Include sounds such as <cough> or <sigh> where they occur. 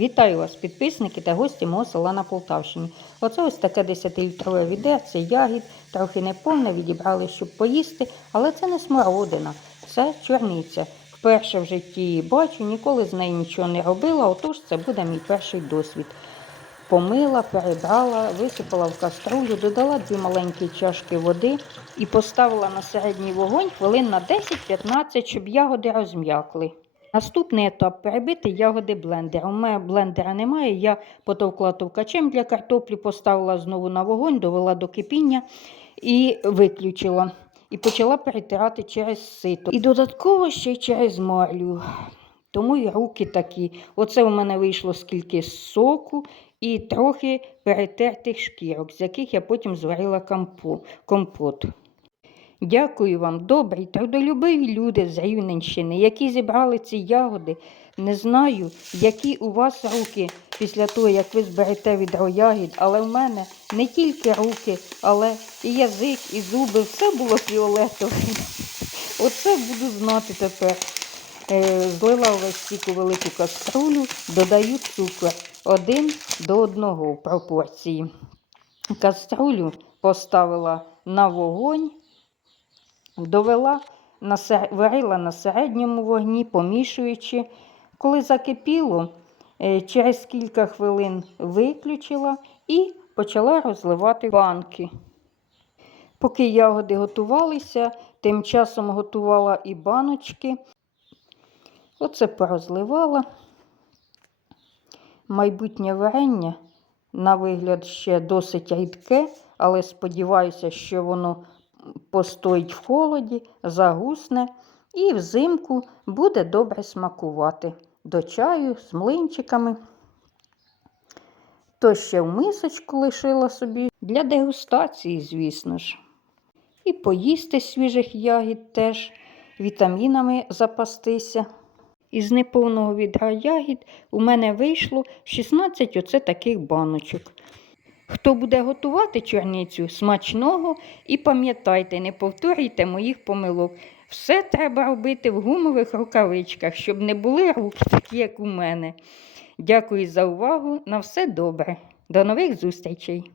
Вітаю вас, підписники та гості мого села на Полтавщині. Оце ось таке 10-літрове відерце ягід, трохи неповне, відібрали, щоб поїсти, але це не смородина, це чорниця. Вперше в житті її бачу, ніколи з нею нічого не робила, отож це буде мій перший досвід. Помила, перебрала, висипала в каструлю, додала дві маленькі чашки води і поставила на середній вогонь хвилин на 10-15, щоб ягоди розм'якли. Наступний етап перебити ягоди блендером. У мене блендера немає. Я потовкла товкачем для картоплі, поставила знову на вогонь, довела до кипіння і виключила. І почала перетирати через сито. І додатково ще й через марлю. Тому і руки такі. Оце у мене вийшло скільки соку і трохи перетертих шкірок, з яких я потім зварила компот. Дякую вам, добрі, трудолюбиві люди з Рівненщини, які зібрали ці ягоди. Не знаю, які у вас руки після того, як ви зберете відро ягід, але в мене не тільки руки, але і язик, і зуби, все було фіолетове. <laughs> Оце буду знати тепер. Е, Злила увесь сік у велику каструлю, додаю цукор один до одного в пропорції. Каструлю поставила на вогонь, довела, варила на середньому вогні, помішуючи. Коли закипіло, е, через кілька хвилин виключила і почала розливати банки. Поки ягоди готувалися, тим часом готувала і баночки. Оце порозливала. Майбутнє варення, на вигляд, ще досить рідке, але сподіваюся, що воно постоїть в холоді, загусне і взимку буде добре смакувати до чаю з млинчиками. То ще в мисочку лишила собі для дегустації, звісно ж. І поїсти свіжих ягід теж, вітамінами запастися. Із неповного відра ягід у мене вийшло 16 оце таких баночок. Хто буде готувати чорницю смачного і пам'ятайте, не повторюйте моїх помилок. Все треба робити в гумових рукавичках, щоб не були руки такі, як у мене. Дякую за увагу. На все добре. До нових зустрічей!